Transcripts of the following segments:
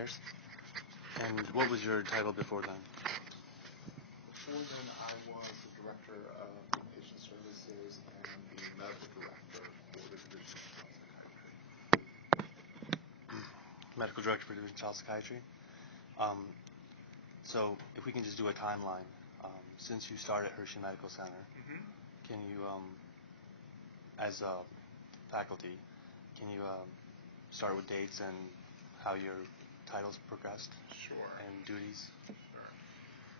cares. And what was your title before then? Before then, I was the director of inpatient services and the medical director for the Division of Child Psychiatry. Medical director for Division of Child Psychiatry. So if we can just do a timeline, since you started at Hershey Medical Center, can you, as a faculty, can you start with dates and how your titles progressed? Sure. And duties? Sure.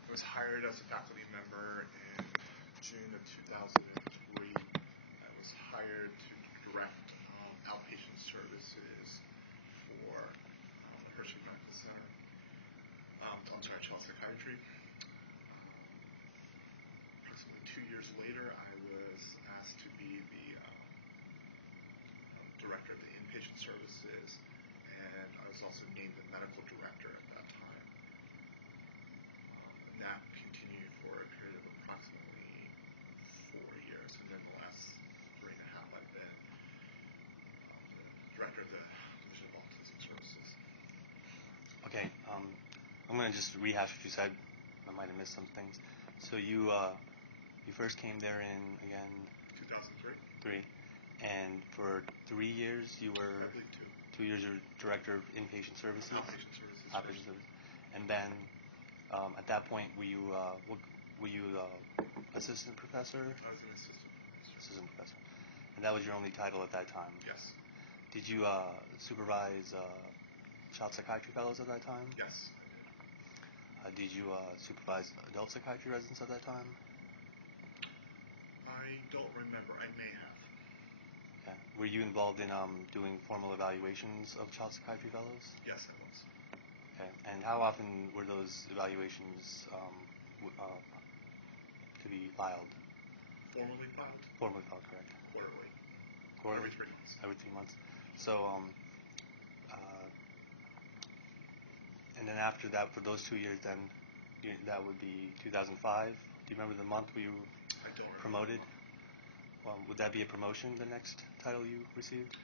I was hired as a faculty member in June of 2003. I was hired to direct outpatient services for Hershey Medical Center. Child psychiatry. Approximately 2 years later, I was asked to be the director of the inpatient services, and I was also named the medical director at that time. And that continued for a period of approximately 4 years, and then the last 3.5 I've been the director of the Division of Autism Services. Okay, I'm going to just rehash what you said. I might have missed some things. So you first came there in, again, 2003. And for 3 years you were, I believe 2. 2 years you were director of inpatient services? Outpatient services. Outpatient services. And then at that point, were you assistant professor? I was an assistant professor. Assistant professor. And that was your only title at that time? Yes. Did you supervise child psychiatry fellows at that time? Yes, I did. Did you supervise adult psychiatry residents at that time? I don't remember. I may have. Okay. Were you involved in doing formal evaluations of child psychiatry fellows? Yes, I was. Okay. And how often were those evaluations to be filed? Formally filed? Formally filed, correct. Quarterly. Quarterly? Every 3 months. Every 3 months. So, and then after that, for those 2 years, then that would be 2005. Do you remember the month where you I don't remember. promoted? Would that be a promotion, the next title you received?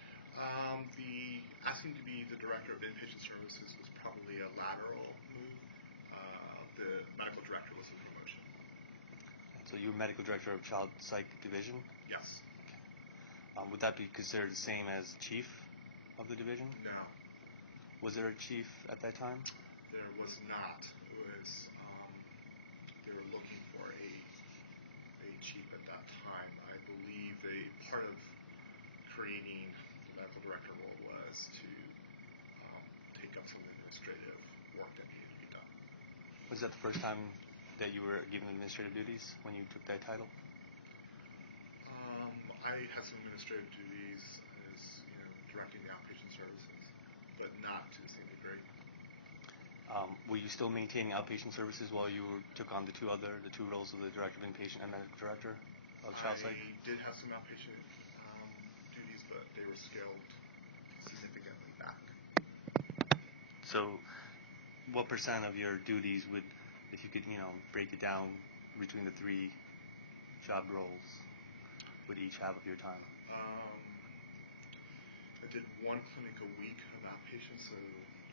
The asking to be the director of inpatient services was probably a lateral move. The medical director was a promotion. So you were medical director of child psych division? Yes. Okay. Would that be considered the same as chief of the division? No. Was there a chief at that time? There was not. It was, they were looking for a chief at that time. I believe part of creating the medical director role was to take up some administrative work that needed to be done. Was that the first time that you were given administrative duties when you took that title? I had some administrative duties as directing the outpatient services, but not to the same degree. Were you still maintaining outpatient services while you took on the two roles of the director of inpatient and medical director of child psych? I did have some outpatient duties, but they were scaled significantly back. So, what percent of your duties would, if you could, break it down between the 3 job roles, would each have of your time? I did 1 clinic a week of outpatient, so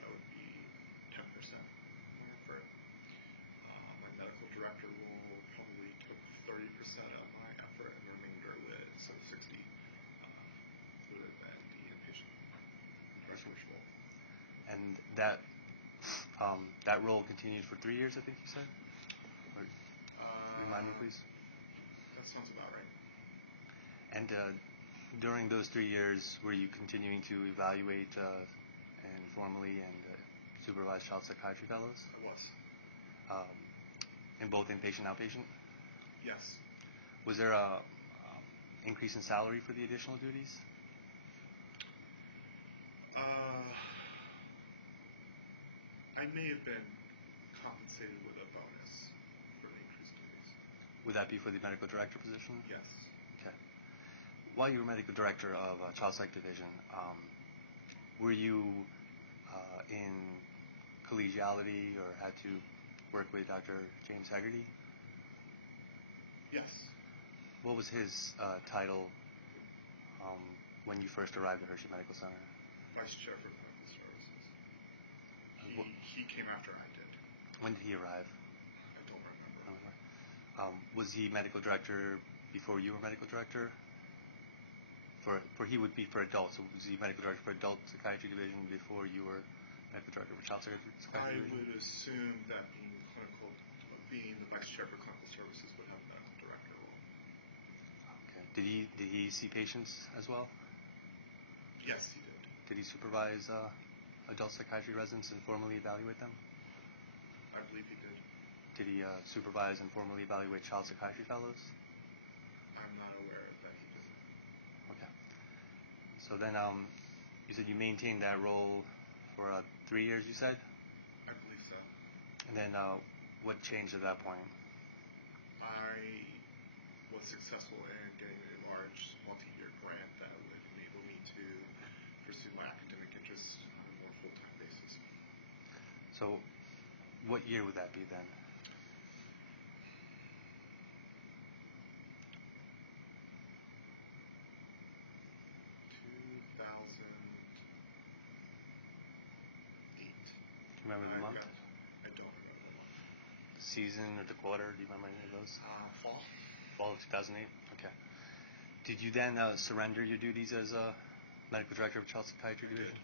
that would be 10% more effort. My medical director role probably took 30% of my effort, and the remainder was 60 would have been the inpatient director's role. And that role continued for 3 years, I think you said? Or, remind me, please. That sounds about right. And during those 3 years, were you continuing to evaluate and formally and supervise child psychiatry fellows? I was. In both inpatient and outpatient? Yes. Was there a increase in salary for the additional duties? I may have been compensated with a bonus for the increased duties. Would that be for the medical director position? Yes. Okay. While you were medical director of child psych division, were you in collegiality or had to work with Dr. James Haggerty? Yes. What was his title when you first arrived at Hershey Medical Center? Vice Chair for Medical Services. He He came after I did. When did he arrive? I don't remember. Was he medical director before you were medical director? He would be for adults. So was he medical director for adult psychiatry division before you were medical director for child psychiatry division? I would assume that being the vice chair for clinical services would have a medical director role. Okay. Did he see patients as well? Yes, he did. Did he supervise adult psychiatry residents and formally evaluate them? I believe he did. Did he supervise and formally evaluate child psychiatry fellows? I'm not aware that he did. Okay. So then, you said you maintained that role for 3 years, you said? I believe so. And then what changed at that point? I was successful in getting a large multi-year grant that would enable me to pursue my academic interests on a more full-time basis. So what year would that be then? 2008. Do you remember the month? I don't remember the month. The season or the quarter? Do you remember any of those? Fall. Fall of 2008? Okay. Did you then surrender your duties as medical director of child psychiatry division?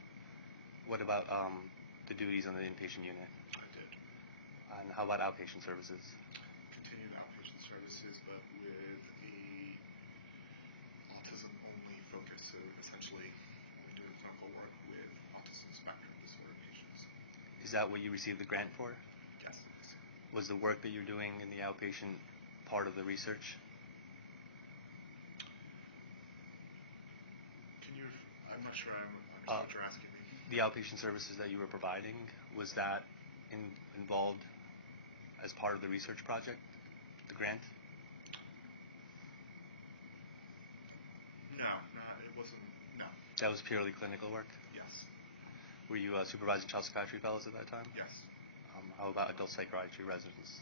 What about the duties on the inpatient unit? I did. And how about outpatient services? Continued outpatient services, but with a autism-only focus. So essentially, I'm doing clinical work with autism spectrum disorder patients. Is that what you received the grant for? Yes, it is. Was the work that you're doing in the outpatient part of the research? I'm not sure I understand what you're asking me. The outpatient services that you were providing, was that involved as part of the research project, the grant? No, it wasn't. No. That was purely clinical work? Yes. Were you supervising child psychiatry fellows at that time? Yes. How about adult psychiatry residents?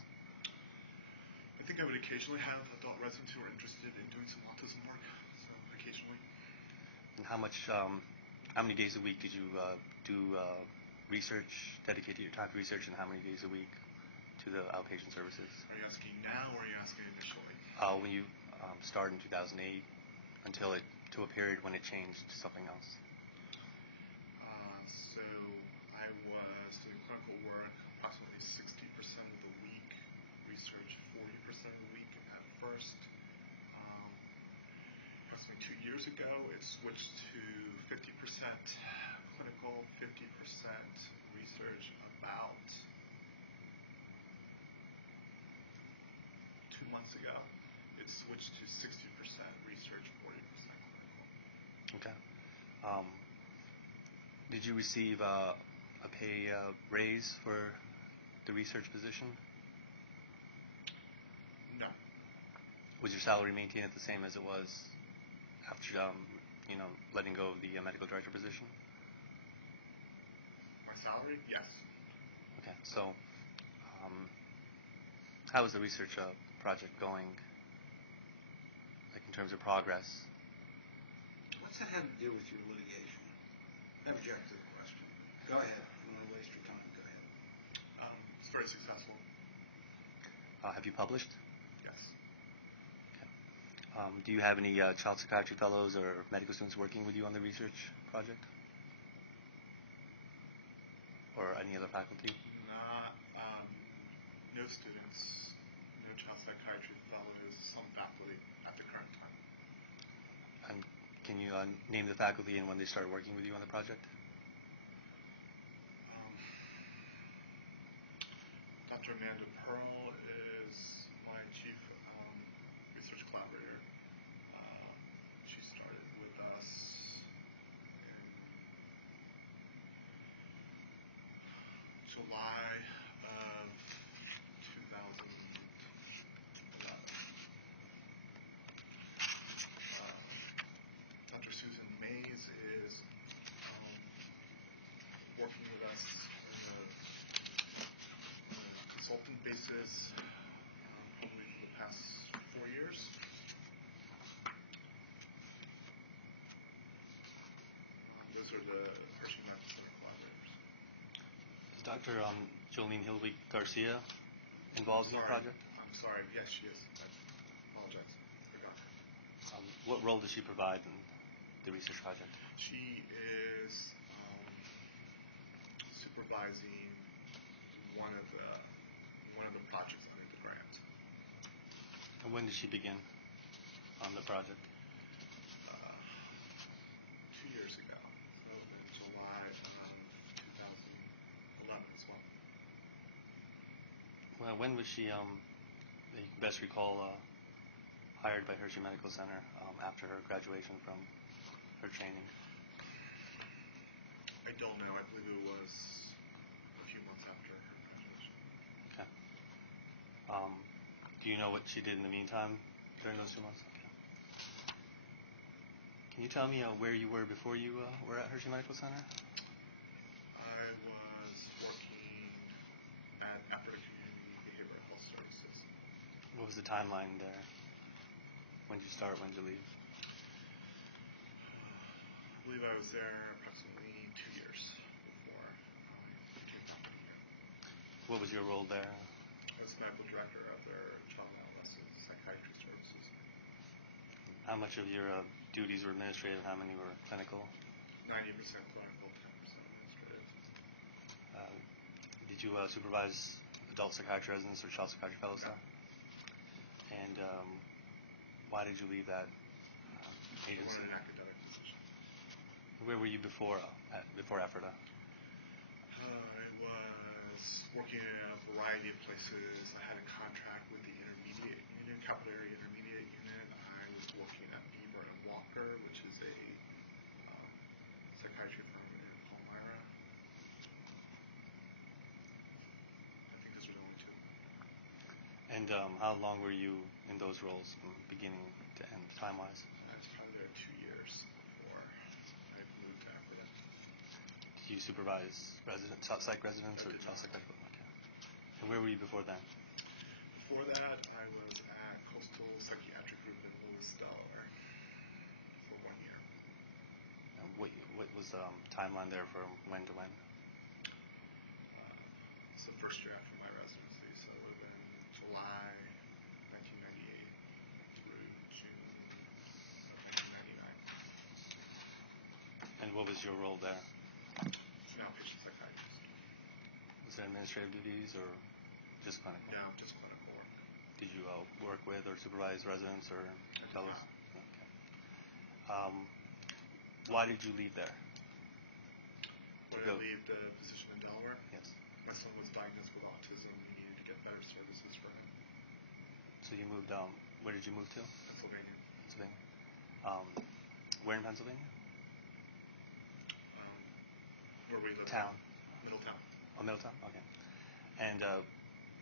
I think I would occasionally have adult residents who are interested in doing some autism work, so occasionally. And how many days a week did you do research, dedicate your time to research, and how many days a week to the outpatient services? Are you asking now, or are you asking initially? When you started in 2008 to a period when it changed to something else. So I was doing clinical work approximately 60% of the week, research 40% of the week at first. Approximately 2 years ago, it switched to 50% clinical, 50% research. About 2 months ago, it switched to 60% research, 40% clinical. Okay. Did you receive a pay raise for the research position? No. Was your salary maintained at the same as it was after letting go of the medical director position? My salary? Yes. Okay. So how is the research project going, like in terms of progress? What's that have to do with your litigation? Object to the question. Go ahead. I'm going to waste your time. Go ahead. It's very successful. Have you published? Yes. Okay. Do you have any child psychiatry fellows or medical students working with you on the research project? Or any other faculty? No students, no child psychiatry fellows, some faculty at the current time. And can you name the faculty and when they started working with you on the project? Dr. Amanda Pearl is my chief research collaborator. She started with us in July of 2011. Dr. Susan Mays is working with us in the consultant basis probably for the past 4 years. Those are the Hershey Medical Center collaborators. Does Dr. Jolene Hilby Garcia involved in your project? I'm sorry. Yes, she is. I apologize. Forgot her. What role does she provide in the research project? She is supervising one of the projects under the grant. And when did she begin on the project? 2 years ago. So in July of 2011 as well. Well, when was she, that you can best recall, hired by Hershey Medical Center after her graduation from her training? I don't know. I believe it was a few months after her graduation. Okay. Do you know what she did in the meantime during those 2 months? Okay. Can you tell me where you were before you were at Hershey Medical Center? I was working at Ephrata Community Behavioral Health Services. What was the timeline there? When did you start? When did you leave? I believe I was there approximately 2 years before I became faculty here. What was your role there? I was medical director of their child and adolescent psychiatry services. How much of your duties were administrative? How many were clinical? 90% clinical, 10% administrative. Did you supervise adult psychiatry residents or child psychiatry fellows No. there? And why did you leave that I agency? wanted an academic position. Where were you before Ephrata? I was working in a variety of places. I had a contract with the intermediate unit, capital area intermediate unit. I was working at Beaver and Walker, which is a psychiatry firm in Palmyra. I think those were the only two. And how long were you in those roles from beginning to end, time-wise? I was probably there 2 years before I moved to Ephrata. Did you supervise psych residents or child psychiatry? Okay. And where were you before then? Before that, I was at Coastal Psychiatric Group in Lewis, Delaware for 1 year. And what was the timeline there from when to when? It's the first year after my residency, so it would have been July 1998 through June of 1999. And what was your role there? An outpatient psychiatrist. Was there administrative duties or just clinical? No, just clinical work. Did you work with or supervise residents or fellows? Okay. Why did you leave there? When I leave the position in Delaware, Yes. my son was diagnosed with autism. We needed to get better services for him. So you moved, where did you move to? Pennsylvania. Pennsylvania. Where in Pennsylvania? Where we live Town. now. Middletown. Oh, Middletown? Okay. And I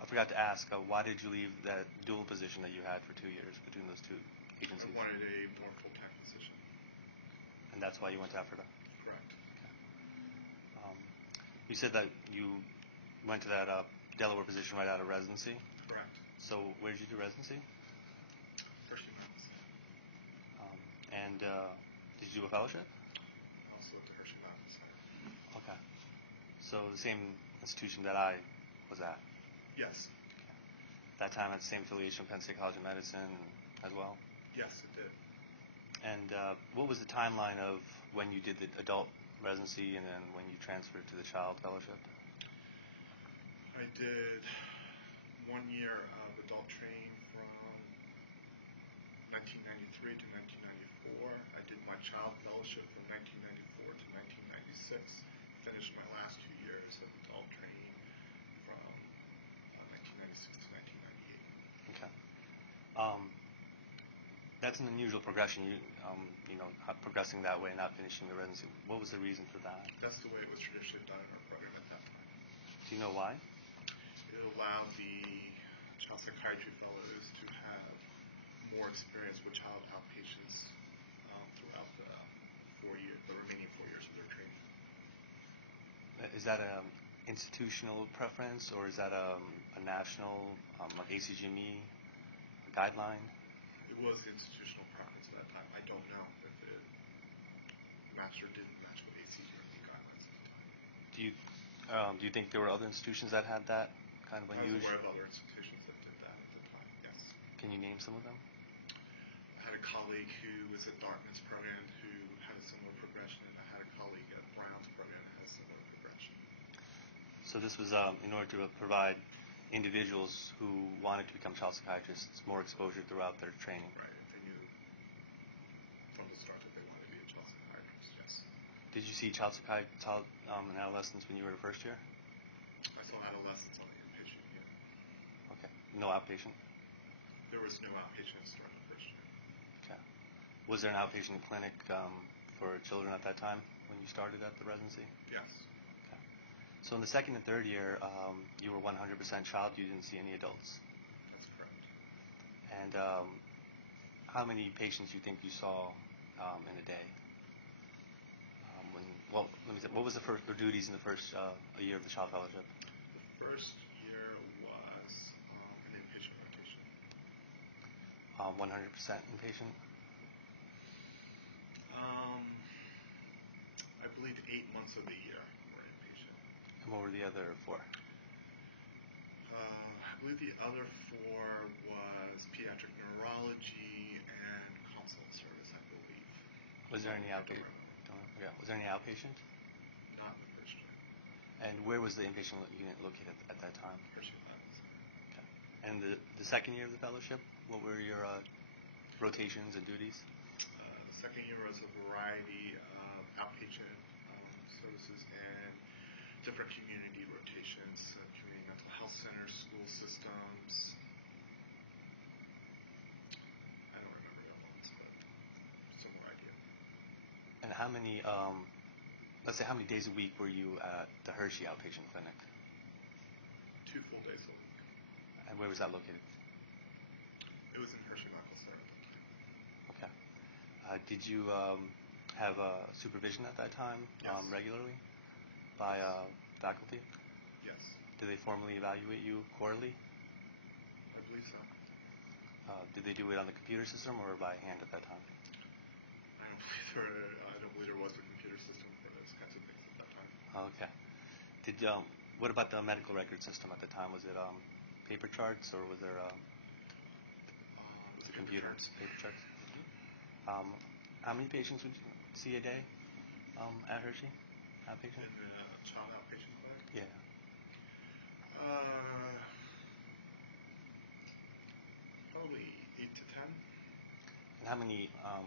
forgot to ask, why did you leave that dual position that you had for 2 years between those two agencies? I wanted a more full-time position. And that's why you went to Ephrata? Correct. Okay. You said that you went to that Delaware position right out of residency? Correct. So where did you do residency? Hershey Medical Center. And did you do a fellowship? Also at the Hershey Medical Center. Okay. So the same institution that I was at? Yes. That time at the same affiliation, Penn State College of Medicine as well? Yes, it did. And what was the timeline of when you did the adult residency and then when you transferred to the child fellowship? I did 1 year of adult training from 1993 to 1994. I did my child fellowship from 1994 to 1996. Finished my last 2 years of adult training from 1996 to 1998. Okay. That's an unusual progression. Progressing that way, not finishing the residency. What was the reason for that? That's the way it was traditionally done in our program at that time. Do you know why? It allowed the child psychiatry fellows to have more experience with child outpatients throughout the remaining 4 years of their training. Is that an institutional preference or is that a national, like ACGME guideline? It was institutional preference at that time. I don't know if it matched or didn't match with ACGME guidelines at the time. Do you think there were other institutions that had that kind of I was unusual? aware of other institutions that did that at the time, yes. Can you name some of them? I had a colleague who was at Dartmouth's program who had a similar progression, and I had a colleague at Brown's program that had a similar progression. So this was in order to provide individuals who wanted to become child psychiatrists more exposure throughout their training. Right. They knew from the start that they wanted to be a child psychiatrist, yes. Did you see child and adolescents when you were a first year? I saw adolescents on the inpatient unit. Okay. No outpatient? There was no outpatient starting the first year. Okay. Was there an outpatient clinic for children at that time when you started at the residency? Yes. Okay. So in the second and third year, you were 100% child. You didn't see any adults. That's correct. And how many patients do you think you saw in a day? Let me say, what was the duties in the first year of the child fellowship? The first year was an inpatient rotation. 100% inpatient? I believe 8 months of the year were inpatient. And what were the other 4? I believe the other 4 was pediatric neurology and consult service, I believe. Was there any outpatient? Yeah. Was there any outpatient? Not in the first year. And where was the inpatient unit located at that time? Hershey Medical Center. Okay. And the second year of the fellowship, what were your rotations and duties? The second year was a variety of outpatient services and different community rotations, community mental health centers, school systems. I don't remember that ones, but similar idea. And how many, let's say, how many days a week were you at the Hershey outpatient clinic? 2 full days a week. And where was that located? It was in Hershey Medical Center. Okay. Did you have supervision at that time Yes. regularly by faculty? Yes. Did they formally evaluate you quarterly? I believe so. Did they do it on the computer system or by hand at that time? I don't believe there was a computer system for those kinds of things at that time. Okay. What about the medical record system at the time? Was it paper charts or was there computers? Paper charts. Mm-hmm. How many patients would you see a day at Hershey outpatient? In the child outpatient clinic? Yeah. Probably 8 to 10. And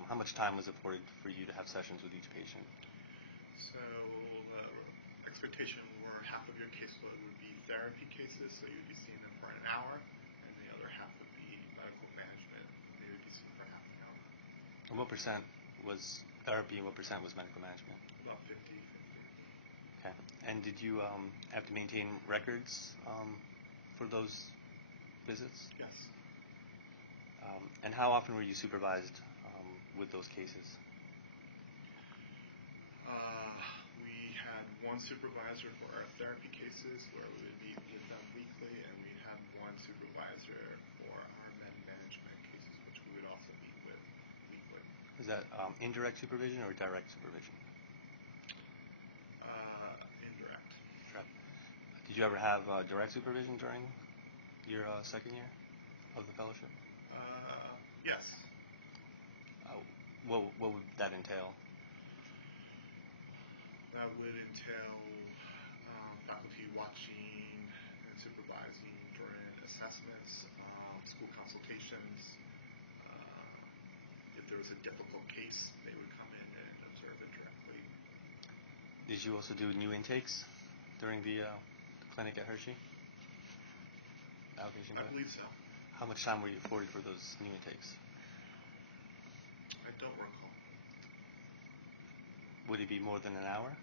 how much time was afforded for you to have sessions with each patient? So the expectation were half of your caseload would be therapy cases, so you'd be seeing them for an hour, and the other half would be medical management, and they would be seen for half an hour. And what percent was therapy and what percent was medical management? About 50. Okay. And did you have to maintain records for those visits? Yes. And how often were you supervised with those cases? We had one supervisor for our therapy cases where we would meet with them weekly, and we had one supervisor for our med management cases, which we would also meet with weekly. Is that indirect supervision or direct supervision? Indirect. Okay. Did you ever have direct supervision during your second year of the fellowship? Yes. What would that entail? That would entail faculty watching and supervising during assessments, school consultations. If there was a difficult case, they would come in and observe it directly. Did you also do new intakes during the clinic at Hershey? Outpatient I clinic? believe so. How much time were you afforded for those new intakes? I don't recall. Would it be more than an hour?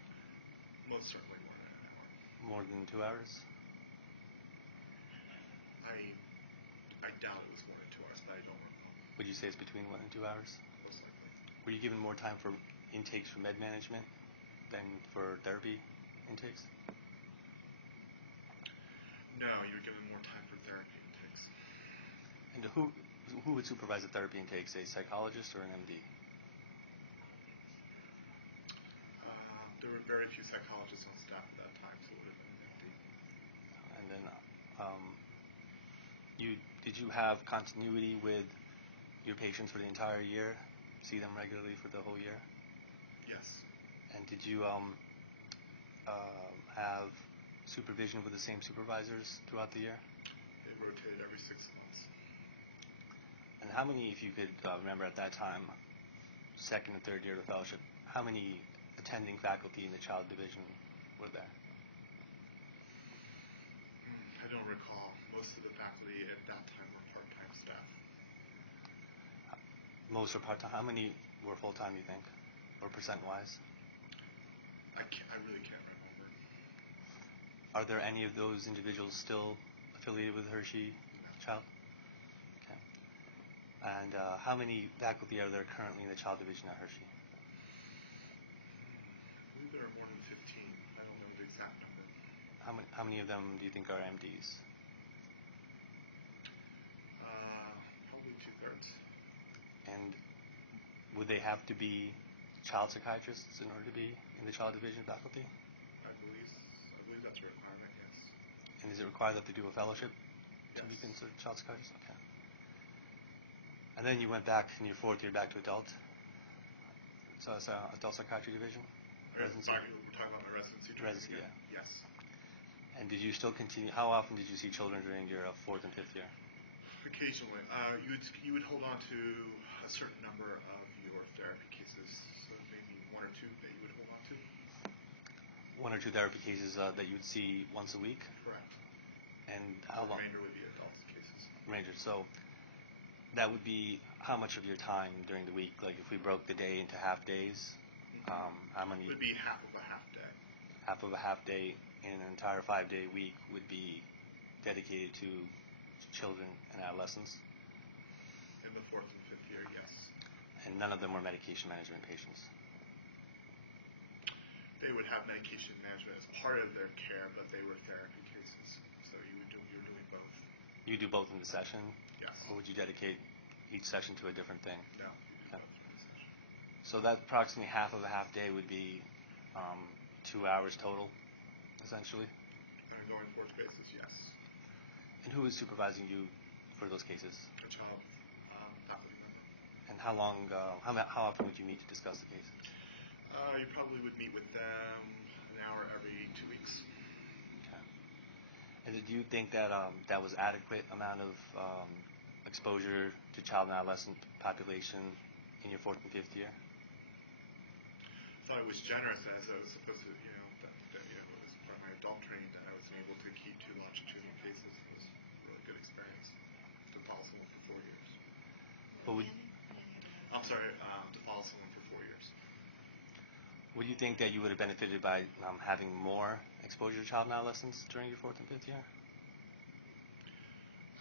Most certainly more than an hour. More than 2 hours? I doubt it was more than 2 hours, but I don't recall. Would you say it's between 1 and 2 hours? Most likely. Were you given more time for intakes for med management than for therapy intakes? No, you were given more time for therapy intakes. And who would supervise the therapy intakes? A psychologist or an MD? There were very few psychologists on staff at that time, so it would have been And then, did you have continuity with your patients for the entire year? See them regularly for the whole year? Yes. And did you have supervision with the same supervisors throughout the year? They rotated every 6 months. And how many, if you could remember at that time, second and third year of the fellowship, how many attending faculty in the child division were there? I don't recall. Most of the faculty at that time were part-time staff. Most were part-time. How many were full-time, you think, or percent-wise? I really can't remember. Are there any of those individuals still affiliated with Hershey Child? Okay. And how many faculty are there currently in the child division at Hershey? I believe there are more than 15. I don't know the exact number. How many of them do you think are MDs? Probably 2/3. And would they have to be child psychiatrists in order to be in the child division faculty? I believe that's a requirement, yes. And is it required that they do a fellowship to Yes. be considered child psychiatrist? Okay. And then you went back in your fourth year back to adult. So it's adult psychiatry division? Residency? We're talking about my residency training Residency, again? Yes. And did you still continue? How often did you see children during your fourth and fifth year? Occasionally. You would hold on to a certain number of your therapy cases, so maybe 1 or 2 that you would hold on to. 1 or 2 therapy cases that you would see once a week? Correct. And The how long? remainder would be adult cases. Ranger. So that would be how much of your time during the week? Like if we broke the day into half days, how many? It would be half of a half day. Half of a half day in an entire 5-day week would be dedicated to children and adolescents? In the fourth and fifth year, yes. And none of them were medication management patients? They would have medication management as part of their care, but they were therapy cases. So you're doing both. You do both in the session? Yes. Or would you dedicate each session to a different thing? No, you do both in the session. So that approximately half of a half day would be 2 hours total, essentially? On a going forth basis, yes. And who is supervising you for those cases? A child faculty member. And how often would you meet to discuss the cases? You probably would meet with them an hour every 2 weeks. Okay. And do you think that that was adequate amount of exposure to child and adolescent population in your fourth and fifth year? I thought it was generous as I was supposed to, that it was part of my adult training that I was able to keep 2 longitudinal cases. It was a really good experience to follow someone for 4 years. But I'm sorry, to follow someone for 4 years. would you think that you would have benefited by having more exposure to child and adolescents during your fourth and fifth year?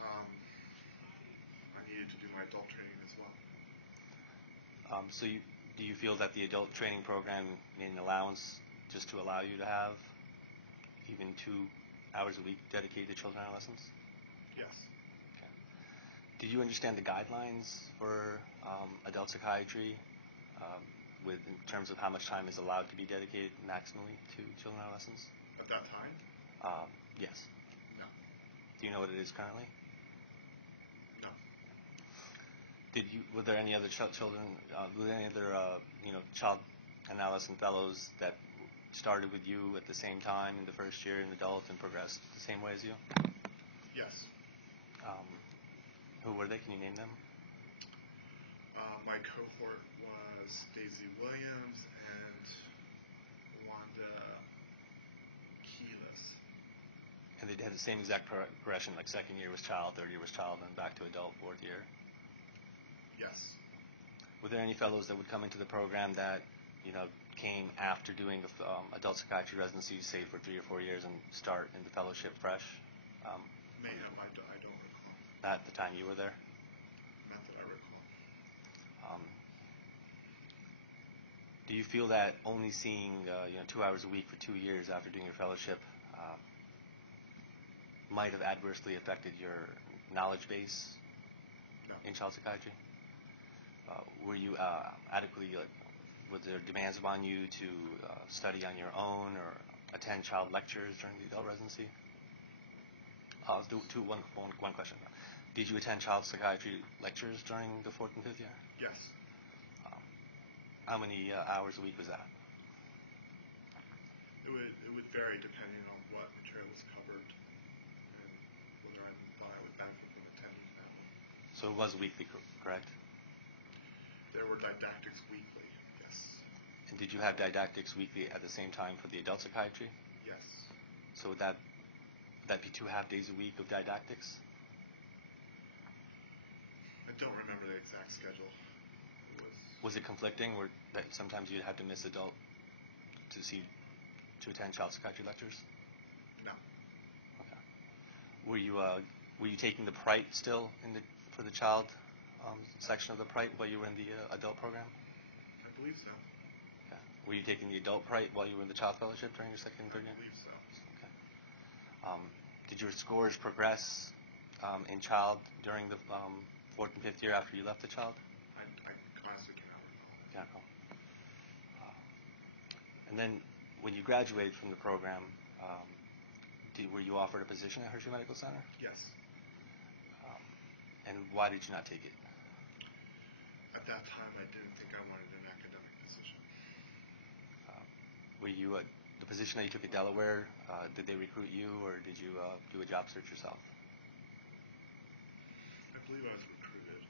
I needed to do my adult training as well. So do you feel that the adult training program made an allowance just to allow you to have even 2 hours a week dedicated to children and adolescents? Yes. Okay. Did you understand the guidelines for adult psychiatry in terms of how much time is allowed to be dedicated maximally to children and adolescents? At that time? Yes. No. Do you know what it is currently? No. Were there any other children? Were there any other child and adolescent fellows that started with you at the same time in the first year in adult and progressed the same way as you? Yes. Who were they? Can you name them? My cohort was Daisy Williams and Wanda Keyless. And they had the same exact progression, like second year was child, third year was child, and back to adult, fourth year? Yes. Were there any fellows that would come into the program that came after doing adult psychiatry residency, say for 3 or 4 years, and start in the fellowship fresh? May have. I don't recall. At the time you were there? Not that I recall. Do you feel that only seeing 2 hours a week for 2 years after doing your fellowship might have adversely affected your knowledge base No. in child psychiatry? Were you adequately, were there demands upon you to study on your own or attend child lectures during the adult residency? One question. Did you attend child psychiatry lectures during the 4th and 5th year? Yes. How many hours a week was that? It would vary depending on what material was covered and whether I thought I would benefit from attending that. So it was weekly, correct? There were didactics weekly, yes. And did you have didactics weekly at the same time for the adult psychiatry? Yes. So would that be 2 half days a week of didactics? I don't remember the exact schedule. Was it conflicting, or that sometimes you'd have to miss adult to attend child psychiatry lectures? No. Okay. Were you taking the PRITE still for the child section of the PRITE while you were in the adult program? I believe so. Okay. Were you taking the adult PRITE while you were in the child fellowship during your second and third year? I believe so. Okay. Did your scores progress in child during the 4th and 5th year after you left the child? I honestly cannot recall. Cannot recall. And then when you graduated from the program, were you offered a position at Hershey Medical Center? Yes. And why did you not take it? At that time, I didn't think I wanted an academic position. Were you the position that you took at Delaware? Did they recruit you, or did you do a job search yourself? I believe I was recruited.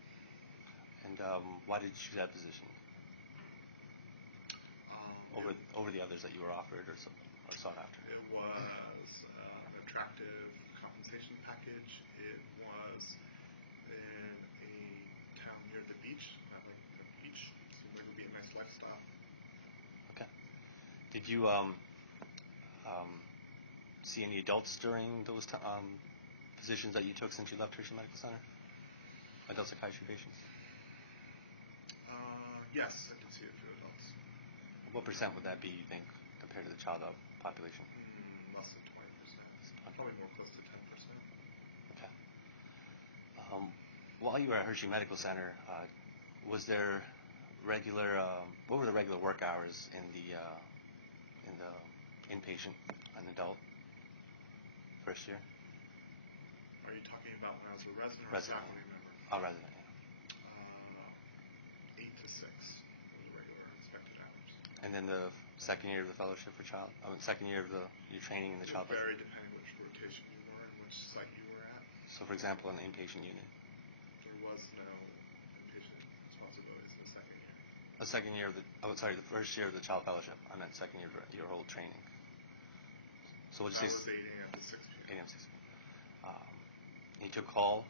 And why did you choose that position over the others that you were offered or sought after? It was an attractive compensation package. It was in a town near the beach. I like the beach. Seemed like it would be a nice lifestyle. Okay. Did you see any adults during those positions that you took since you left Hershey Medical Center? Adult psychiatry patients? Yes, I did see a few adults. What percent would that be, you think, compared to the child population? Less than 20%. Probably more close to 10%. Okay. While you were at Hershey Medical Center, was there regular? What were the regular work hours in the inpatient and adult first year? Are you talking about when I was a resident or Resident. faculty member? Resident. Yeah. 8 to 6 were the regular expected hours. And then the second year of the fellowship for child, second year of your training in the child. It varied depending which rotation you were and which site you were at. So, for example, in the inpatient unit. There was no inpatient responsibilities in the second year. The second year of the first year of the child fellowship. I meant second year of your whole training. So we'll just That say was 8 a.m. to 6 p.m. 8 a.m. 6 p.m. You took call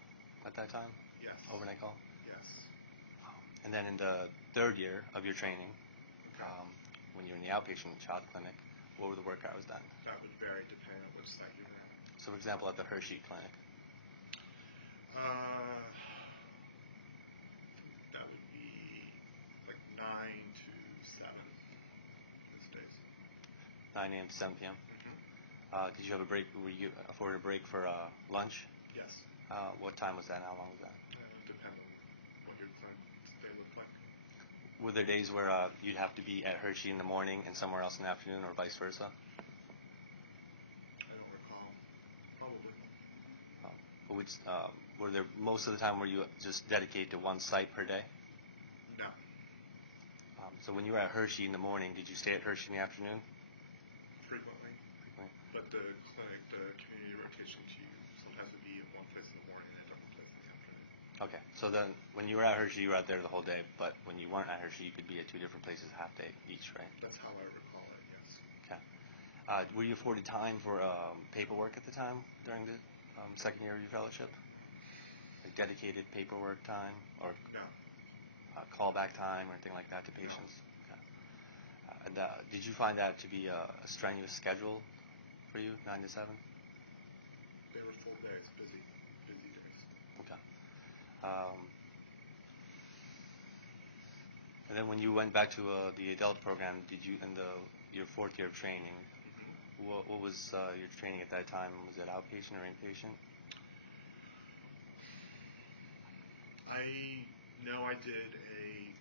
at that time? Yes. Overnight call? Yes. And then in the third year of your training, Okay. when you're in the outpatient child clinic, what were the work hours then? That would vary depending on which site you were at. So, for example, at the Hershey clinic? That would be like 9 to 7 these days. 9 a.m. to 7 p.m.? Mm-hmm. Did you have a break? Were you afforded a break for lunch? Yes. What time was that? How long was that? Depends on what your clinic day looked like. Were there days where you'd have to be at Hershey in the morning and somewhere else in the afternoon, or vice versa? I don't recall. Probably. Were there most of the time were you just dedicated to one site per day? No. So when you were at Hershey in the morning, did you stay at Hershey in the afternoon? Frequently. But the clinic, the community rotation to you sometimes would be in one place in the morning and a different place in the afternoon. Okay. So then when you were at Hershey, you were out there the whole day, but when you weren't at Hershey, you could be at 2 different places half day each, right? That's how I recall it, yes. Okay. Were you afforded time for paperwork at the time during the second year of your fellowship? Like dedicated paperwork time or No. Callback time or anything like that to patients? No. Okay. And did you find that to be a strenuous schedule for you, 9 to 7? They were full days, busy days. Okay. And then when you went back to the adult program, did you, in your fourth year of training, what was your training at that time? Was it outpatient or inpatient? I know I did a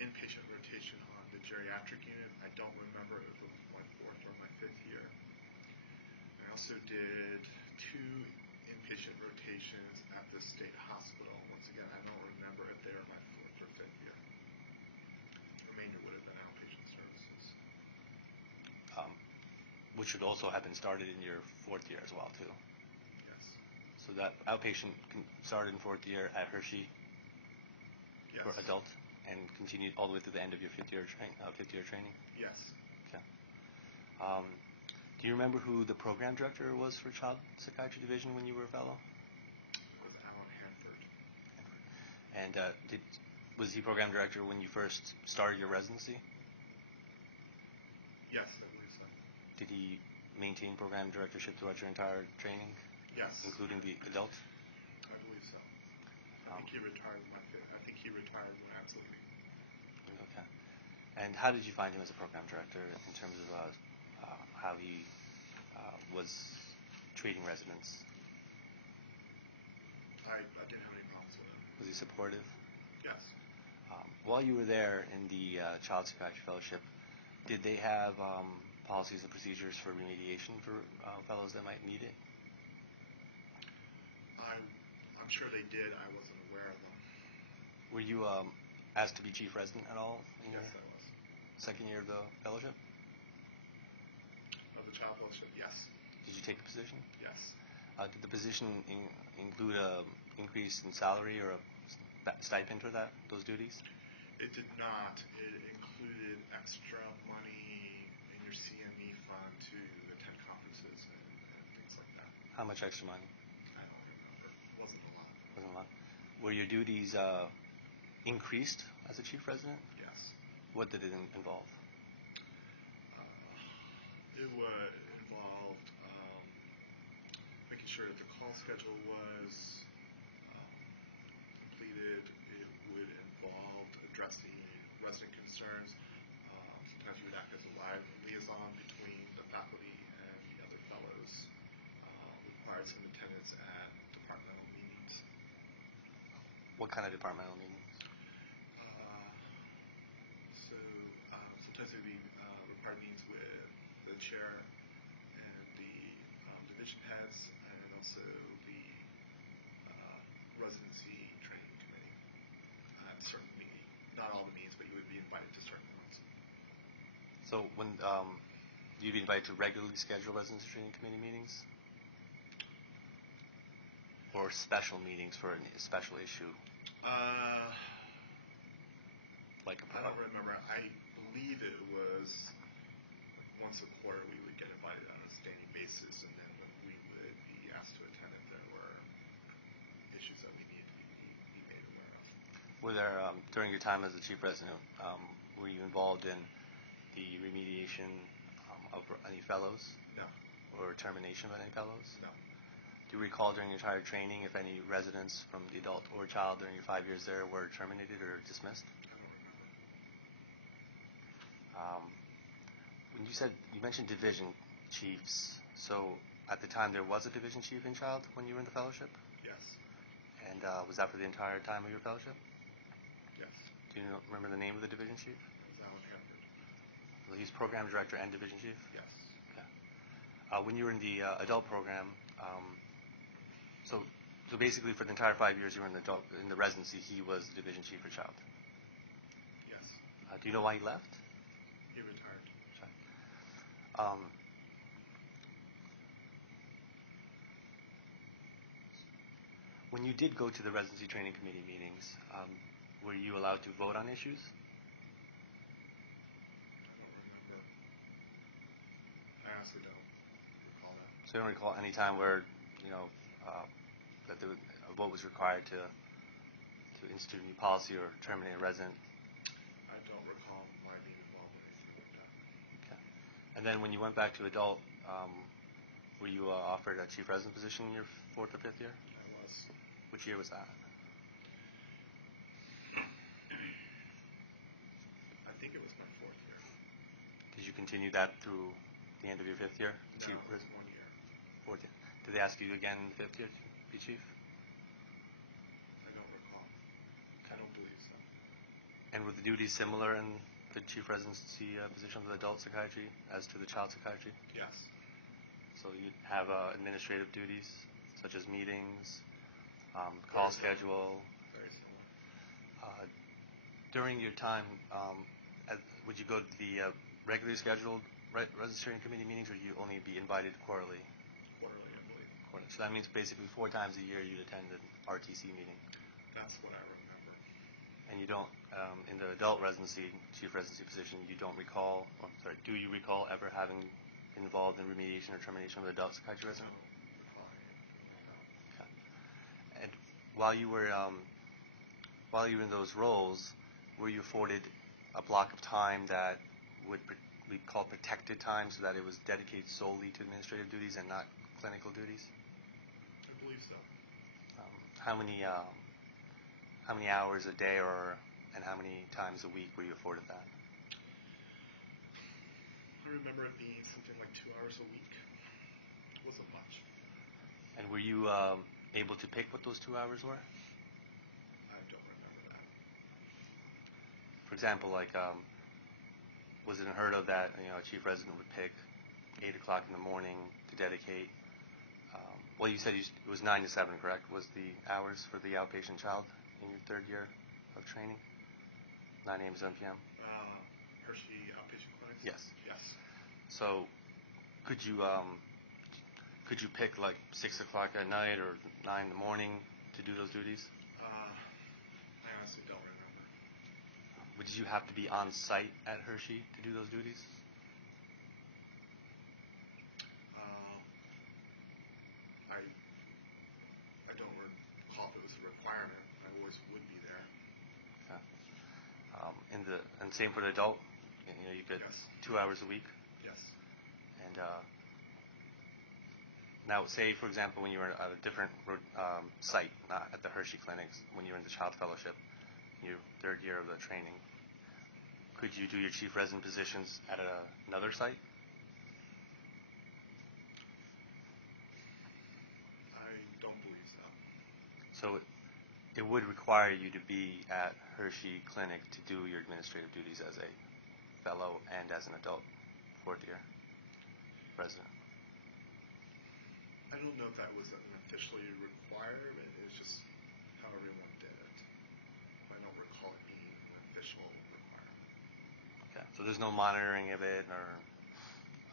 inpatient rotation on the geriatric unit. I don't remember if it was my fourth or my fifth year. I also did 2 inpatient rotations at the state hospital. Once again, I don't remember if they were my fourth or fifth year. The remainder would have been outpatient services. Which would also have been started in your fourth year as well, too. Yes. So that outpatient started in fourth year at Hershey Yes. for adult and continued all the way to the end of your fifth year training? Yes. Okay. Do you remember who the program director was for Child Psychiatry Division when you were a fellow? It was Alan Hanford. And was he program director when you first started your residency? Yes, I believe so. Did he maintain program directorship throughout your entire training, Yes. including the adult? I believe so. I think he retired when I was leaving. Okay. And how did you find him as a program director in terms of how he was treating residents? I didn't have any problems with him. Was he supportive? Yes. While you were there in the Child Psychiatry Fellowship, did they have policies and procedures for remediation for fellows that might need it? I'm sure they did. I wasn't aware of them. Were you asked to be chief resident at all in Yes, your I was. second year of the fellowship? Of the child fellowship, yes. Did you take the position? Yes. Did the position include a increase in salary or a stipend for those duties? It did not. It included extra money in your CME fund to attend conferences and things like that. How much extra money? I don't remember. It wasn't a lot. Wasn't a lot. Were your duties increased as a chief resident? Yes. What did it involve? It would involved making sure that the call schedule was completed. It would involve addressing resident concerns. Sometimes you would act as a liaison between the faculty and the other fellows. Required some attendance at departmental meetings. What kind of departmental meetings? Sometimes it would be required meetings with the chair and the division heads, and also the residency training committee. Certain meetings, not all the meetings, but you would be invited to certain ones. So when you'd be invited to regularly scheduled residency training committee meetings? Or special meetings for a special issue? Like a I don't remember. I believe it was once a quarter we would get invited on a standing basis, and then we would be asked to attend if there were issues that we needed to be made aware of. Were there, during your time as a chief resident, were you involved in the remediation of any fellows? No. Or termination of any fellows? No. Do you recall during your entire training if any residents from the adult or child during your 5 years there were terminated or dismissed? I don't remember. When you mentioned division chiefs, so at the time there was a division chief in child when you were in the fellowship? Yes. And was that for the entire time of your fellowship? Yes. Do you remember the name of the division chief? It was Alan Hanford. Well, he's program director and division chief? Yes. Okay. When you were in the adult program, so basically for the entire 5 years you were in the residency, he was the division chief for child. Yes. Do you know why he left? He retired. When you did go to the residency training committee meetings, were you allowed to vote on issues? I don't remember. I honestly don't recall that. So you don't recall any time where, that a vote was required to institute a new policy or terminate a resident? I don't recall my being involved in anything like that. Okay. And then when you went back to adult, were you offered a chief resident position in your fourth or fifth year? I was. Which year was that? I think it was my fourth year. Did you continue that through the end of your fifth year? No, it was 1 year. Fourth year. Did they ask you again in the fifth year to be chief? I don't recall. I don't believe so. And were the duties similar in the chief residency position of the adult psychiatry as to the child psychiatry? Yes. So you'd have administrative duties such as meetings, call Very similar. schedule. Very similar. During your time, would you go to the regularly scheduled registration committee meetings, or you only be invited quarterly? Quarterly, I believe. Quarterly. So that means basically 4 times a year you'd attend an RTC meeting. That's what I remember. And you don't, in the adult residency, chief residency position, you don't recall, or sorry, do you recall ever having been involved in remediation or termination of an adult psychiatry I resident? don't recall anything like that. Okay. And while you were in those roles, were you afforded a block of time that we call protected time, so that it was dedicated solely to administrative duties and not clinical duties? I believe so. How many hours a day, and how many times a week were you afforded that? I remember it being something like 2 hours a week. It wasn't much. And were you able to pick what those 2 hours were? I don't remember that. For example, was it unheard of that a chief resident would pick 8 o'clock in the morning to dedicate? Well, you said it was 9 to 7, correct? Was the hours for the outpatient child in your 3rd year of training? 9 a.m. to 7 p.m. Hershey outpatient clinics. Yes. Yes. So, could you pick 6 o'clock at night or 9 in the morning to do those duties? I honestly don't remember. Did you have to be on site at Hershey to do those duties? I don't recall if it was a requirement. I always would be there. Okay. And same for the adult. You get Yes. 2 hours a week. Yes. And now, say for example, when you were at a different site, not at the Hershey clinics, when you were in the child fellowship, in your 3rd year of the training, could you do your chief resident positions at another site? I don't believe so. So it would require you to be at Hershey Clinic to do your administrative duties as a fellow and as an adult 4th year resident. I don't know if that was an officially requirement. It was just how everyone did it. I don't recall it being an official requirement. Okay. So there's no monitoring of it, or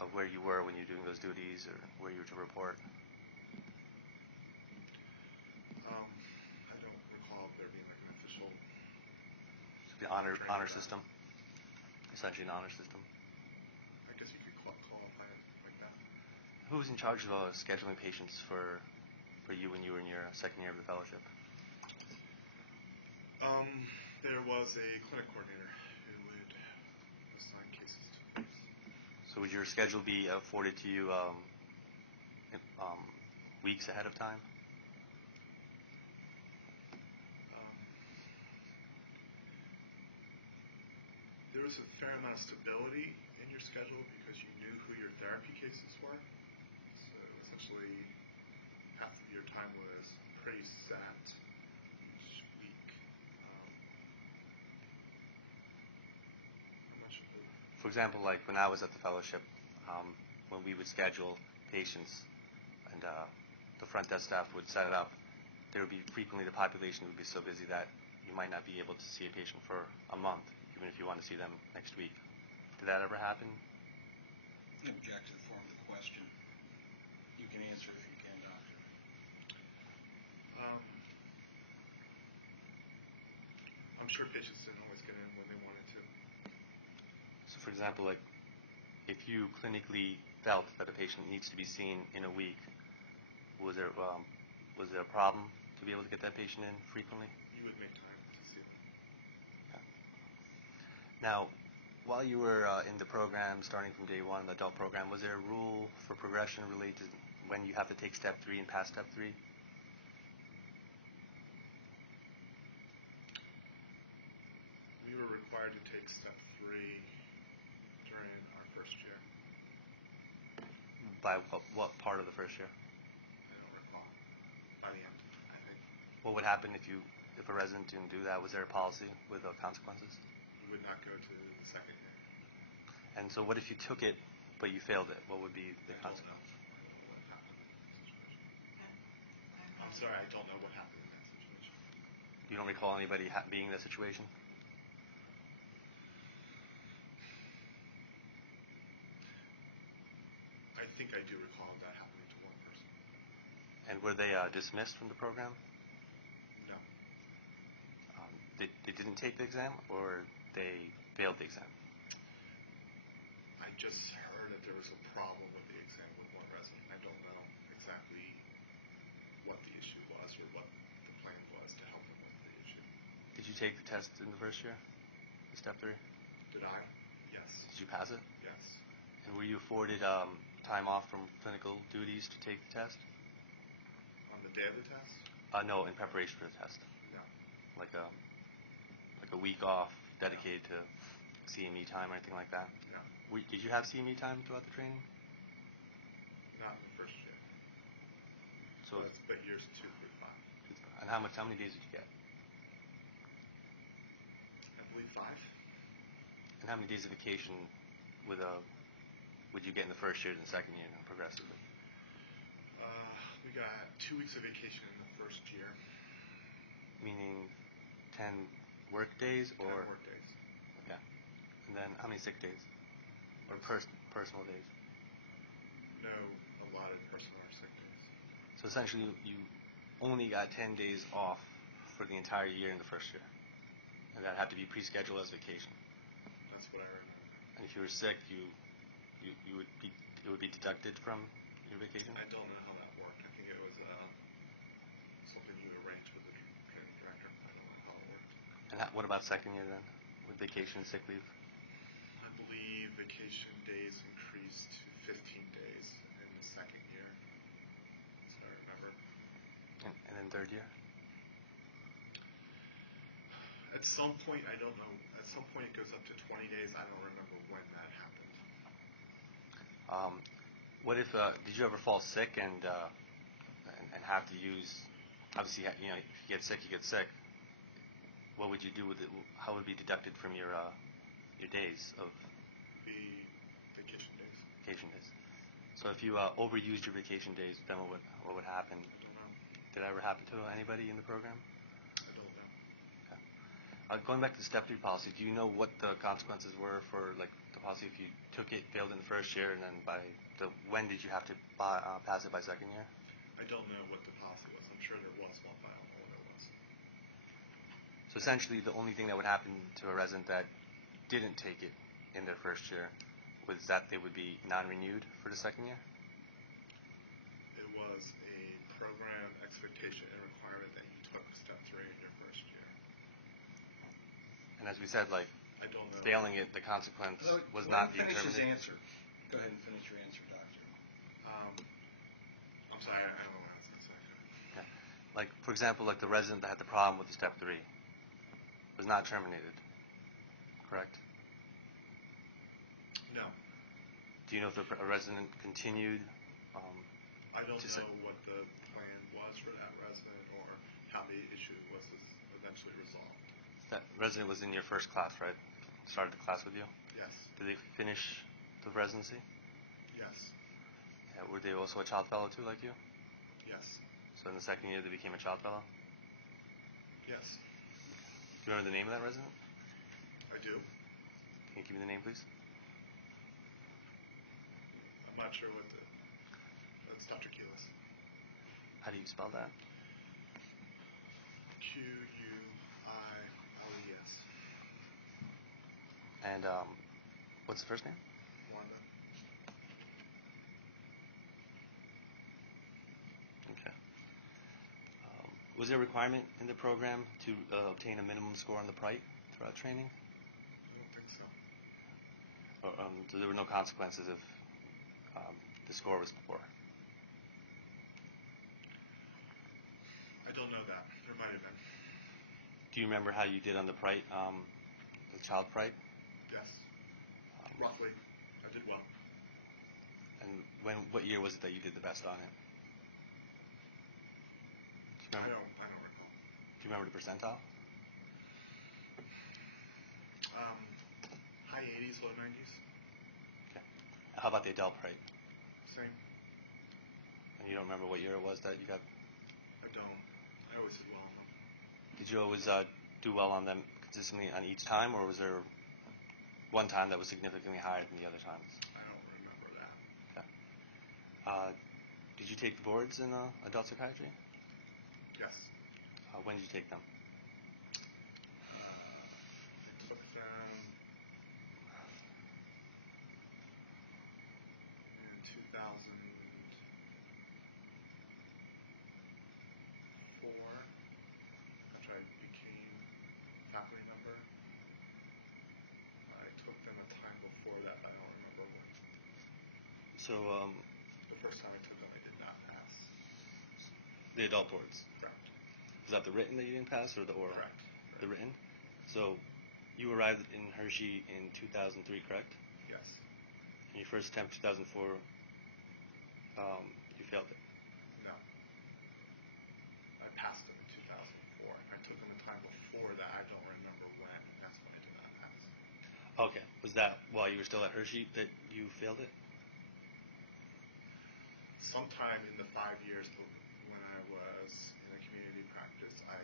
of where you were when you're doing those duties, or where you were to report? I don't recall there being an official. So the honor system, essentially an honor system. I guess you could qualify it like that. Who was in charge of scheduling patients for you when you were in your 2nd year of the fellowship? There was a clinic coordinator who would assign cases to. So would your schedule be afforded to you weeks ahead of time? There was a fair amount of stability in your schedule because you knew who your therapy cases were. So essentially, half of your time was pretty set each week. I'm not sure. For example, like when I was at the fellowship, when we would schedule patients and the front desk staff would set it up, there would be frequently the population would be so busy that you might not be able to see a patient for a month, even if you want to see them next week. Did that ever happen? Object to the form of the question. You can answer if you can, Doctor. I'm sure patients didn't always get in when they wanted to. So, for example, like if you clinically felt that a patient needs to be seen in a week, was there a problem to be able to get that patient in frequently? You would make time to see them. Okay. Now, while you were in the program, starting from day 1, the adult program, was there a rule for progression related to when you have to take step 3 and pass step 3? We were required to take step 3 during our first year. By what part of the first year? I don't recall. By the end, I think. What would happen if a resident didn't do that? Was there a policy with consequences? We would not go to the 2nd year. And so what if you took it, but you failed it? What would be the I don't consequence? know. I don't know what happened in that situation. I'm sorry, I don't know what happened in that situation. You don't recall anybody being in that situation? I think I do recall that happening to one person. And were they dismissed from the program? No. They didn't take the exam, or they failed the exam? I just heard that there was a problem with the exam with one resident. I don't know exactly what the issue was or what the plan was to help them with the issue. Did you take the test in the first year? The step 3? Did I? Yes. Did you pass it? Yes. And were you afforded time off from clinical duties to take the test? On the day of the test? No, in preparation for the test. No. Like a week off dedicated to CME time or anything like that? No. Did you have CME time throughout the training? Not in the first year. So, but years 2 through 5. and how many days did you get? I believe 5. And how many days of vacation would you get in the first year and the second year, and progressively? We got 2 weeks of vacation in the first year. Meaning 10 work days, or 10 work days. Okay. And then how many sick days or personal days? No allotted personal or sick days. So essentially, you only got 10 days off for the entire year in the first year, and that had to be pre-scheduled as vacation. That's what I remember. And if you were sick, it would be deducted from your vacation. I don't know how that worked. I think it was something you arranged with the training director. I don't know how it worked. And what about second year then, with vacation and sick leave? I believe vacation days increased to 15 days in the second year. That's what I remember. And then third year? At some point, I don't know. At some point, it goes up to 20 days. I don't remember when that happened. What if did you ever fall sick and have to use? Obviously, if you get sick, you get sick. What would you do with it? How would it be deducted from your days of The vacation days. vacation days? So if you overused your vacation days, then what would happen? I don't know. Did that ever happen to anybody in the program? I don't know. Okay. Going back to the step 3 policy, do you know what the consequences were for the policy if you took it, failed in the first year, and then when did you have to pass it by second year? I don't know what the policy was. I'm sure there was one, but I don't know what it was. So essentially, the only thing that would happen to a resident that didn't take it in their first year was that they would be non-renewed for the second year? It was a program expectation and requirement that you took step 3 in your first year. And as we said, I don't know. failing it, the consequence was Let not him being finish his terminated. answer. Go ahead and finish your answer, Doctor. I'm sorry, I don't know what I was going to say. Okay. For example, the resident that had the problem with the step 3 was not terminated, correct? No. Do you know if a resident continued? I don't know what the plan was for that resident or how the issue was eventually resolved. That resident was in your first class, right? Started the class with you? Yes. Did they finish the residency? Yes. Yeah, were they also a child fellow too, like you? Yes. So in the second year, they became a child fellow? Yes. Do you remember the name of that resident? I do. Can you give me the name, please? I'm not sure what that's Dr. Keelis. How do you spell that? Q-U-I-L-E-S. And what's the first name? Wanda. Okay. Was there a requirement in the program to obtain a minimum score on the PRITE throughout training? I don't think so. So there were no consequences if the score was poor? I don't know that. There might have been. Do you remember how you did on the PRITE, the child PRITE? Yes. Roughly. I did well. And what year was it that you did the best on it? Do you I remember? don't recall. Do you remember the percentile? High 80s, low 90s. Okay. How about the adult PRITE? Same. And you don't remember what year it was that you got I don't. I always did well on them. Did you always do well on them consistently on each time, or was there one time that was significantly higher than the other times? I don't remember that. Okay. Did you take the boards in adult psychiatry? Yes. When did you take them? I took them in 2004, after I became faculty member. I took them a time before that, but I don't remember when. So The first time I took them, I did not pass. the adult boards. Correct. Was that the written that you didn't pass, or the oral? Correct. The written. So you arrived in Hershey in 2003, correct? Yes. And your first attempt, 2004, you failed it. No. I passed them in 2004. I took them a time before that. I don't remember when. That's when I did not pass. Okay. Was that while you were still at Hershey that you failed it? Sometime in the 5 years when I was in a community practice, I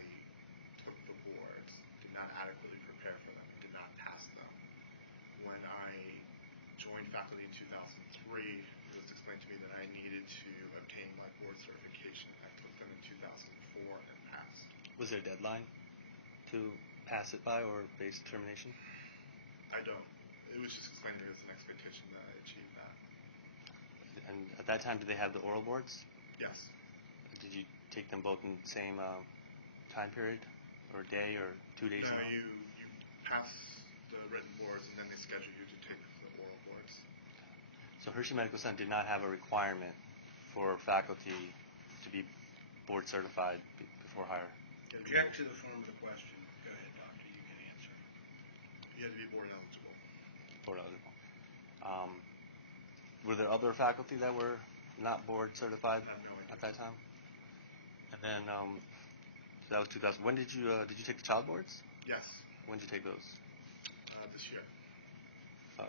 took the boards, did not adequately prepare for them, and did not pass them. When I joined faculty in 2003, it was explained to me that I needed to obtain my board certification. I took them in 2004 and passed. Was there a deadline to pass it by, or base determination? I don't. It was just explained to me as an expectation that I achieve that. And at that time, did they have the oral boards? Yes. Did you take them both in the same time period, or day, or 2 days? No, you pass the written boards, and then they schedule you to take the oral boards. So Hershey Medical Center did not have a requirement for faculty to be board certified before hire. Object to the form of the question. Go ahead, doctor. You can answer. You had to be board eligible. Board eligible. Were there other faculty that were not board certified I have no idea. at that time? And then so that was 2000. When did you take the child boards? Yes. When did you take those? This year.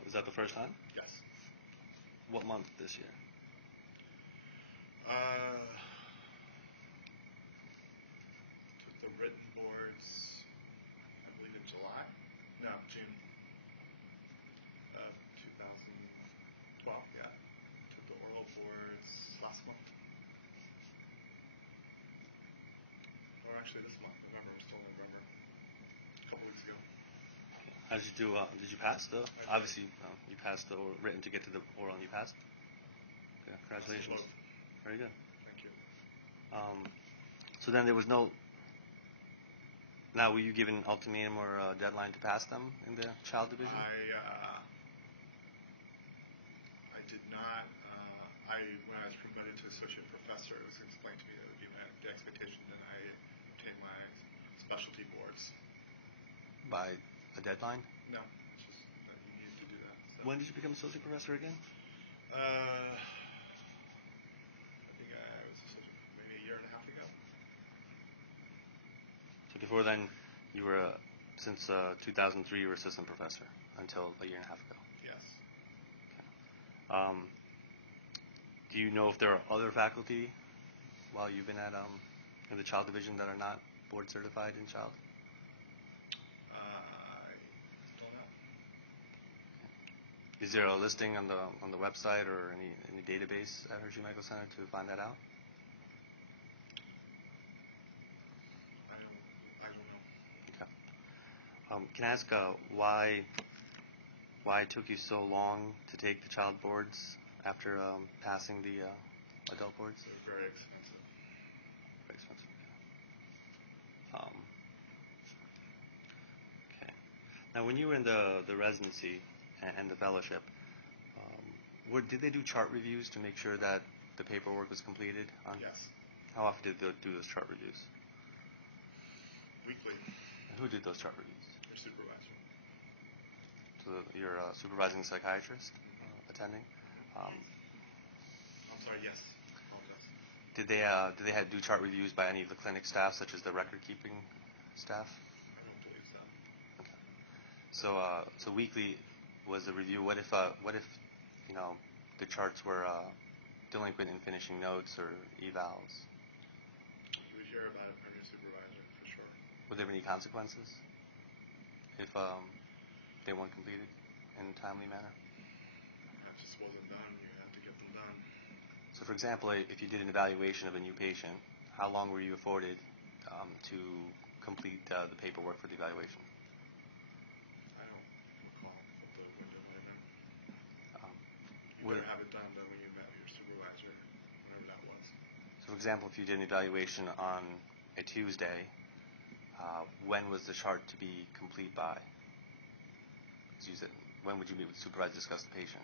Was that the first time? Yes. What month this year? Took the written boards, I believe in July? No, June. 2012, yeah. Took the oral boards last month. Or actually this month. November. We're still in November. A couple weeks ago. How did you do? Did you pass the? Obviously, you passed the written to get to the oral, and you passed. Okay, congratulations. Very good. Thank you. So then there was no. Now, were you given ultimatum or deadline to pass them in the child division? I did not. When I was promoted to associate professor, it was explained to me that it would be the expectation that I obtain my specialty boards. By a deadline? No, it's just that you needed to do that. So. When did you become associate professor again? I think I was maybe a year and a half ago. So before then, you were since 2003 you were assistant professor until a year and a half ago. Yes. Okay. Do you know if there are other faculty while you've been at in the child division that are not board certified in child? I don't know. Is there a listing on the website or any database at Hershey Medical Center to find that out? I don't know. Okay. Can I ask why it took you so long to take the child boards after passing the adult boards? They're very expensive. Very expensive. Okay. Now, when you were in the residency and the fellowship, did they do chart reviews to make sure that the paperwork was completed? Yes. How often did they do those chart reviews? Weekly. And who did those chart reviews? Your supervisor. So your supervising psychiatrist attending? I'm sorry. Yes. I apologize. Did they have do chart reviews by any of the clinic staff, such as the record keeping staff? I don't believe so. Okay. So weekly was the review. What if the charts were delinquent in finishing notes or evals? You would hear about it from your supervisor, for sure. Were there any consequences if they weren't completed in a timely manner? That just wasn't done. You had to get them done. So, for example, if you did an evaluation of a new patient, how long were you afforded to complete the paperwork for the evaluation? I don't recall what the window might have been. You Would- better have it done though when you met your supervisor, whenever that was. So, for example, if you did an evaluation on a Tuesday, when was the chart to be complete by? When would you meet with the supervisor to discuss the patient?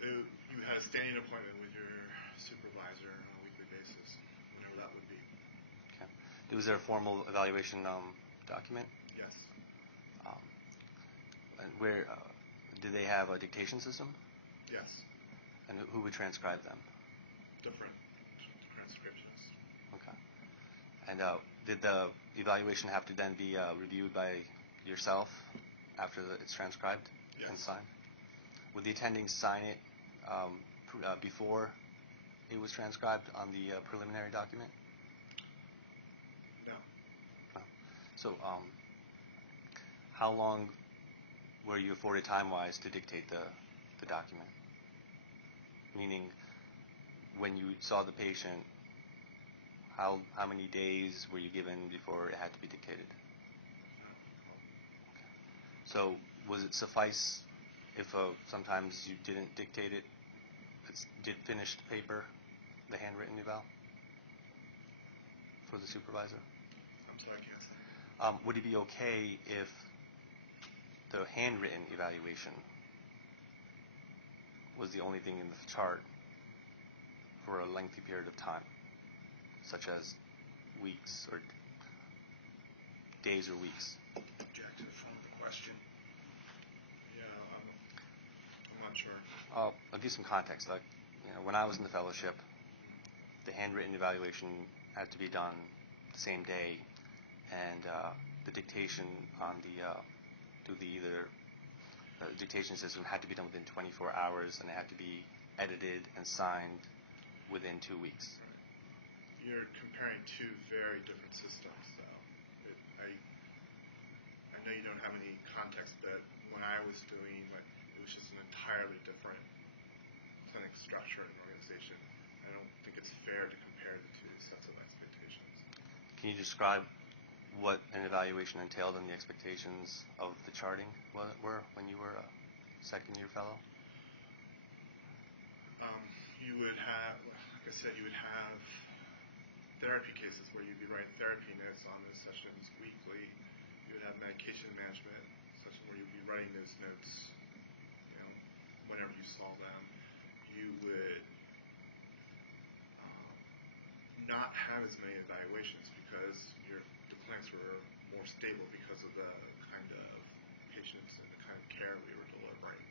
You had a standing appointment with your supervisor on a weekly basis, whenever that would be. Okay. Was there a formal evaluation document? Yes. And where did they have a dictation system? Yes. And who would transcribe them? Different transcriptions. Okay. And did the evaluation have to then be reviewed by yourself after it's transcribed Yes. and signed? Would the attending sign it before it was transcribed on the preliminary document? No. No. So, how long were you afforded time-wise to dictate the document? Meaning, when you saw the patient, how many days were you given before it had to be dictated? So, was it suffice if sometimes you didn't dictate it, did finish the paper, the handwritten eval for the supervisor? I'm sorry, I can't say. Would it be okay if the handwritten evaluation was the only thing in the chart for a lengthy period of time, such as weeks or days or weeks? Objective from the question. Yeah, I'm not sure. I'll give some context. Like, when I was in the fellowship, the handwritten evaluation had to be done the same day, and the dictation on through the dictation system had to be done within 24 hours, and it had to be edited and signed within 2 weeks. You're comparing two very different systems, though. I know you don't have any context, but when I was doing, it was just an entirely different clinic structure and organization. I don't think it's fair to compare the two sets of expectations. Can you describe what an evaluation entailed and the expectations of the charting were when you were a second-year fellow? You would have, like I said, you would have therapy cases where you'd be writing therapy notes on those sessions weekly. You would have medication management session where you'd be writing those notes, whenever you saw them. You would not have as many evaluations because the clinics were more stable because of the kind of patients and the kind of care we were delivering.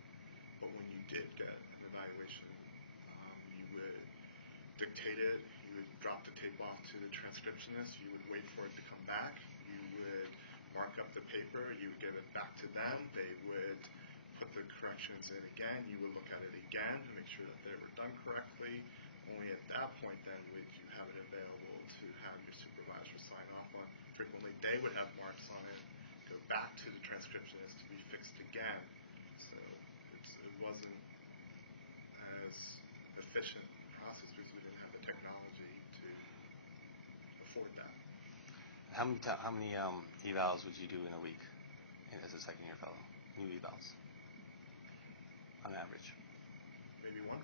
But when you did get an evaluation, you would dictate it, you would drop the tape off to the transcriptionist, you would wait for it to come back, you would mark up the paper, you would give it back to them, they would put the corrections in again, you would look at it again to make sure that they were done correctly. Only at that point then would you have it available to have your supervisor sign off on. Frequently they would have marks on it, go back to the transcriptionist to be fixed again. So it wasn't as efficient a process because we didn't have the technology to afford that. How many evals would you do in a week as a second-year fellow? New evals, on average? Maybe one.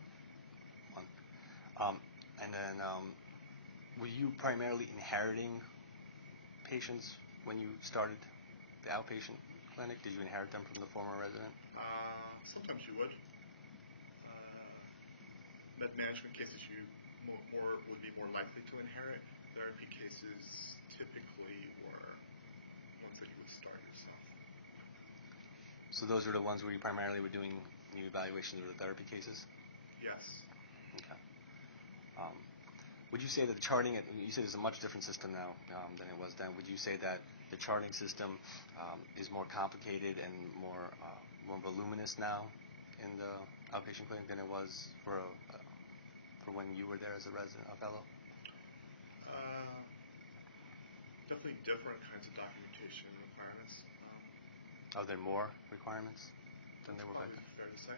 And then, were you primarily inheriting patients when you started the outpatient clinic? Did you inherit them from the former resident? Sometimes you would. Med management cases you would be more likely to inherit. Therapy cases typically were ones that you would start yourself. So those are the ones where you primarily were doing new evaluations of the therapy cases? Yes. Okay. Would you say that the charting, you said it's a much different system now than it was then. Would you say that the charting system is more complicated and more voluminous now in the outpatient clinic than it was for when you were there as a fellow? Definitely different kinds of documentation requirements. Are there more requirements than there were back Probably then? fair to say.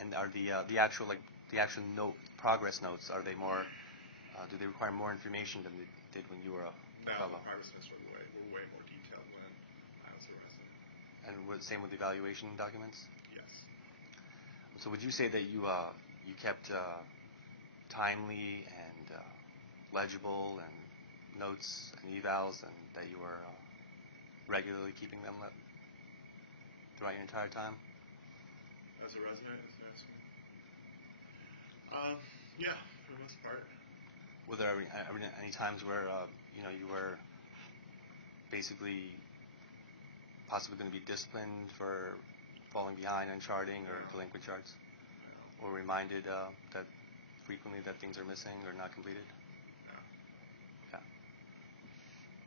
And are the actual note progress notes, are they more? Do they require more information than they did when you were a No, fellow? the progress notes were way more detailed when I was a resident. And same with evaluation documents. Yes. So would you say that you kept timely and legible and notes and evals, and that you were regularly keeping them throughout your entire time? As a resident, as an asking? Yeah, for the most part. Were there any times where you were basically possibly going to be disciplined for falling behind on charting or delinquent charts, or reminded that frequently that things are missing or not completed? No.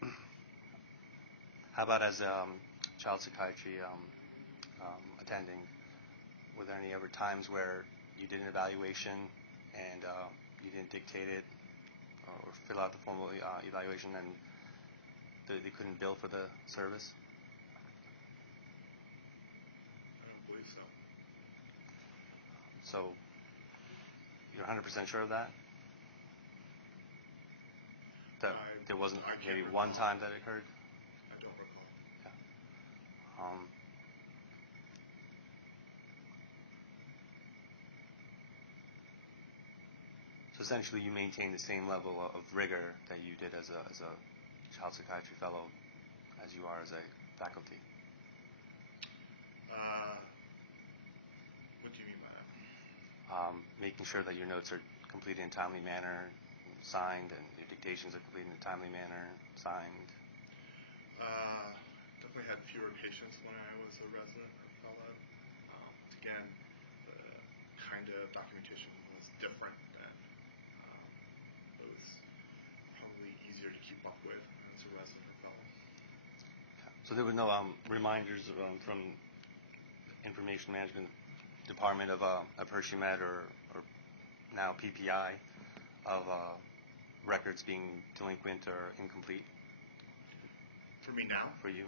Yeah. How about as child psychiatry attending? Were there any ever times where you did an evaluation and you didn't dictate it or fill out the formal evaluation, and they couldn't bill for the service? I don't believe so. So you're 100% sure of that? That there wasn't I can't maybe recall. one time that it occurred? I don't recall. Yeah. So essentially, you maintain the same level of rigor that you did as a child psychiatry fellow as you are as a faculty. What do you mean by that? Making sure that your notes are completed in a timely manner, signed, and your dictations are completed in a timely manner, signed. Definitely had fewer patients when I was a resident or fellow. Again, the kind of documentation was different then. It was probably easier to keep up with as a resident or fellow. So there were no reminders from Information Management Department of Hershey Med or now PPI of records being delinquent or incomplete For me now? for you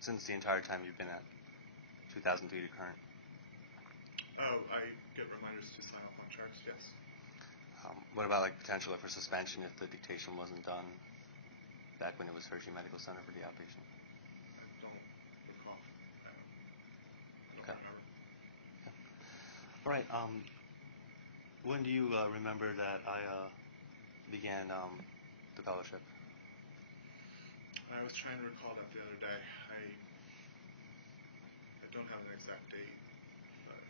since the entire time you've been at 2003 to current? Oh, I get reminders to sign off on charts, yes. What about potential for suspension if the dictation wasn't done back when it was Hershey Medical Center for the outpatient? I don't recall. I don't Okay. remember. All right. When do you remember that I began the fellowship? I was trying to recall that the other day. I don't have an exact date, but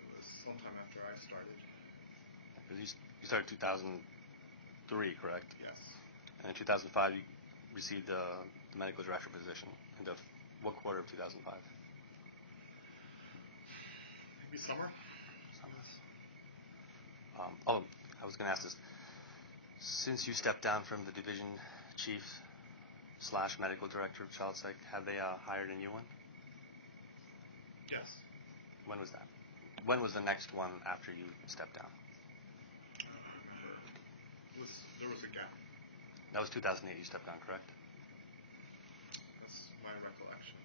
it was sometime after I started. Because you started 2003, correct? Yes. And in 2005, you received the medical director position. In what quarter of 2005? Maybe summer? I was going to ask this. Since you stepped down from the division chief / medical director of child psych, have they hired a new one? Yes. When was that? When was the next one after you stepped down? I don't remember. There was a gap. That was 2008 you stepped down, correct? That's my recollection.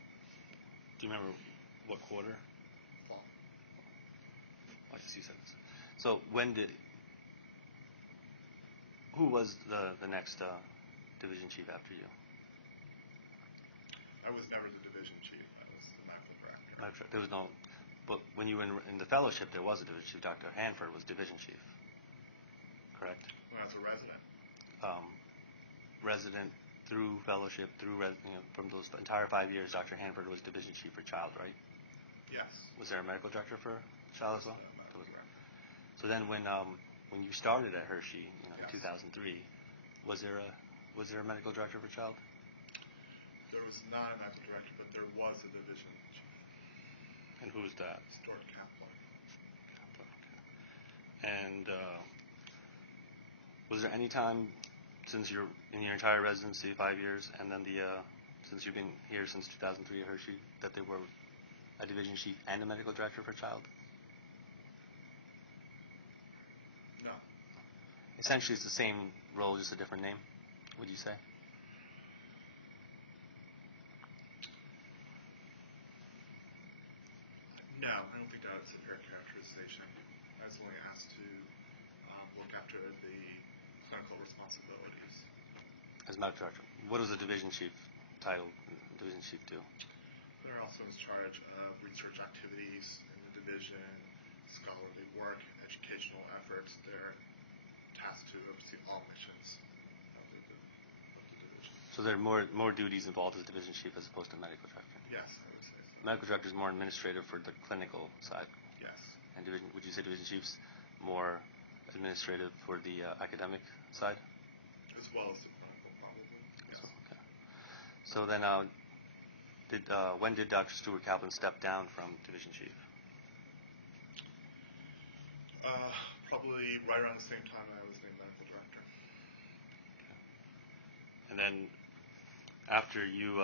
Do you remember what quarter? Fall. I guess you said this. So who was the next division chief after you? I was never the division chief. I was the medical director. There was no, but when you were in the fellowship, there was a division chief. Dr. Hanford was division chief, correct? When I was a resident. Resident through fellowship, from those entire 5 years, Dr. Hanford was division chief for child, right? Yes. Was there a medical director for child as well? Medical director. So then, when you started at Hershey, in Yes. 2003, was there a medical director for child? There was not a medical director, but there was a division chief. And who was that? Stuart Kaplan. And was there any time since you're in your entire residency, 5 years, and then since you've been here since 2003 at Hershey, that there were a division chief and a medical director for child? No. Essentially, it's the same role, just a different name, would you say? No, I don't think that's a fair characterization. I was only asked to look after the clinical responsibilities. As medical director. What does the division chief title, division chief do? They're also in charge of research activities in the division, scholarly work, educational efforts. They're tasked to oversee all missions of the division. So there are more duties involved as division chief as opposed to medical director. Yes, I would say so. Medical director is more administrative for the clinical side. Yes. And would you say division chief's more administrative for the academic side? As well as the clinical, probably. Yes. So, okay. So then, when did Dr. Stuart Kaplan step down from division chief? Probably right around the same time I was named medical director. And then, after you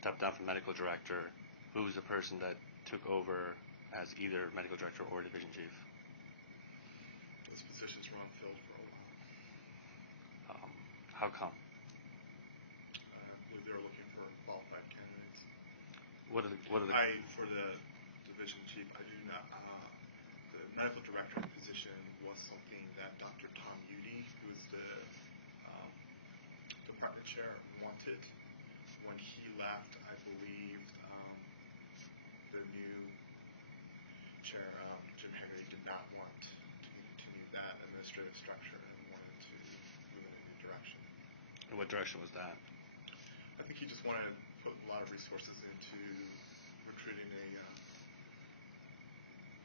stepped down from medical director, who was the person that took over as either medical director or division chief? Those positions were unfilled for a while. How come? I believe they were looking for qualified candidates. What are the For the division chief, I do not. The medical director position was something that Dr. Tom Udy, who is the department chair, wanted. When he left, I believe the new chair, Jim Henry, did not want to continue that administrative structure and wanted to move in a new direction. And what direction was that? I think he just wanted to put a lot of resources into recruiting a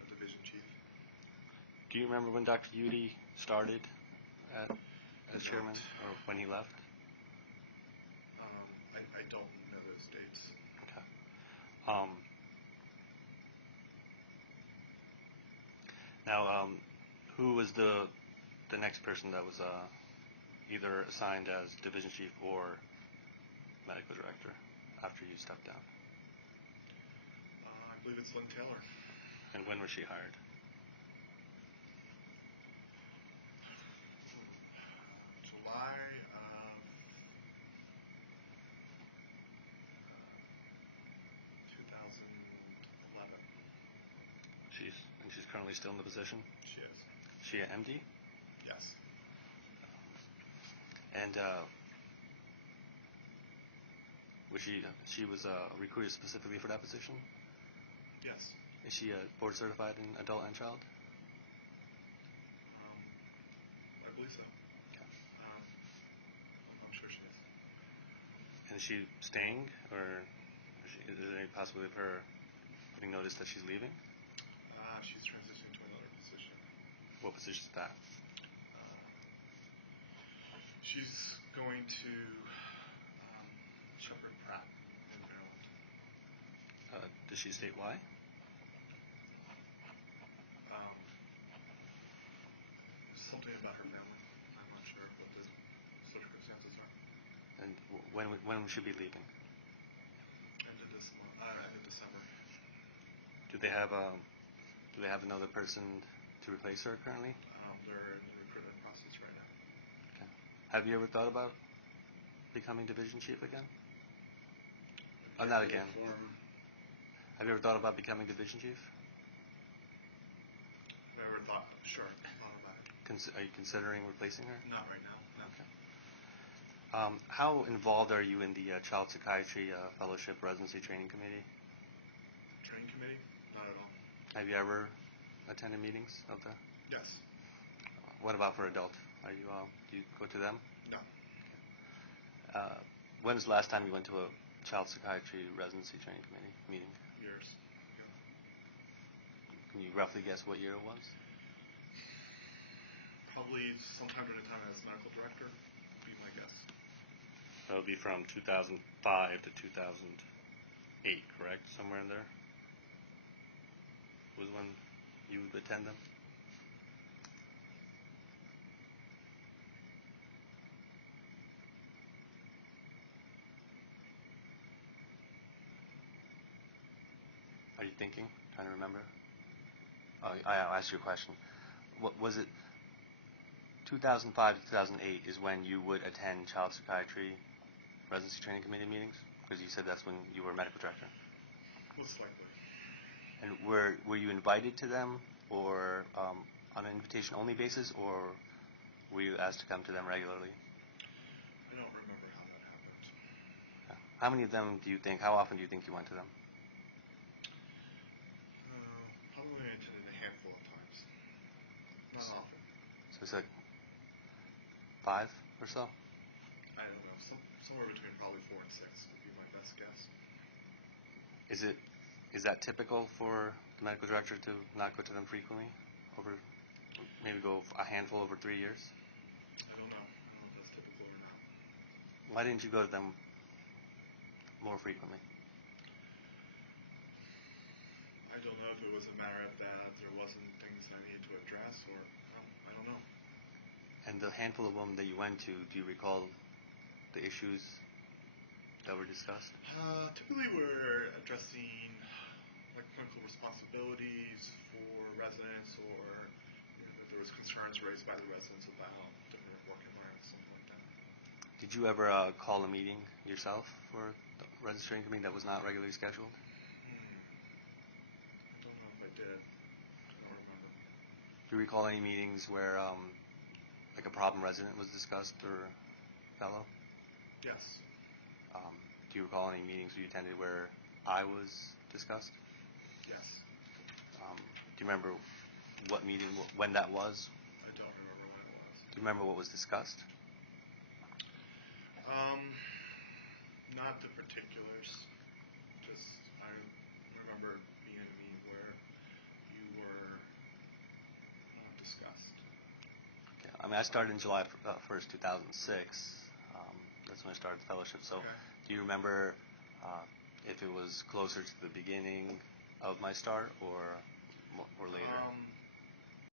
division chief. Do you remember when Dr. Udy started as chairman, or when he left? I don't know those dates. Okay. Now, who was the next person that was either assigned as division chief or medical director after you stepped down? I believe it's Lynn Taylor. And when was she hired? July 2011. She's currently still in the position? She is. Is she an MD? Yes. And she was recruited specifically for that position? Yes. Is she board certified in adult and child? I believe so. Okay. I'm sure she is. And is she staying, or is there any possibility of her giving notice that she's leaving? She's transitioning to another position. What position is that? She's going to Shepherd Pratt in Maryland. Does she state why? Something about her family. I'm not sure what the circumstances are. And when will she be leaving? End of December. Do they have another person to replace her currently? They're in the recruitment process right now. Okay. Have you ever thought about becoming division chief again? Oh, not again. Have you ever thought about becoming division chief? Never thought about it. Are you considering replacing her? Not right now. No. Okay. How involved are you in the Child Psychiatry Fellowship Residency Training Committee? Training committee? Not at all. Have you ever attended meetings of the? Yes. What about for adult? Do you go to them? No. When's the last time you went to a Child Psychiatry Residency Training Committee meeting? Years. Yeah. Can you roughly guess what year it was? Probably sometime during the time I was medical director, would be my guess. That would be from 2005 to 2008, correct? Somewhere in there? Was when you would attend them? Are you thinking? Trying to remember? Oh, I'll ask you a question. What was it? 2005 to 2008 is when you would attend child psychiatry residency training committee meetings? Because you said that's when you were medical director. Most likely. And were you invited to them, or on an invitation-only basis, or were you asked to come to them regularly? I don't remember how that happened. How many of them do you think, how often do you think you went to them? Probably attended a handful of times. Not often. So it's like 5 or so? I don't know. Somewhere between probably 4 and 6 would be my best guess. Is that typical for the medical director to not go to them frequently? Maybe go a handful over 3 years? I don't know. I don't know if that's typical or not. Why didn't you go to them more frequently? I don't know if it was a matter of that there wasn't things I needed to address, or I don't know. And the handful of them that you went to, do you recall the issues that were discussed? Typically we're addressing like clinical responsibilities for residents, or if there was concerns raised by the residents about different work environments, something like that. Did you ever call a meeting yourself for the registration committee that was not regularly scheduled? I don't know if I did. I don't remember. Do you recall any meetings where like a problem resident was discussed or fellow? Yes. Do you recall any meetings you attended where I was discussed? Yes. Do you remember what meeting, when that was? I don't remember when it was. Do you remember what was discussed? Not the particulars. Just I remember being in a meeting where you were discussed. Okay. I mean, I started in July 1st, 2006. That's when I started the fellowship. So, Okay. Do you remember if it was closer to the beginning of my start or later?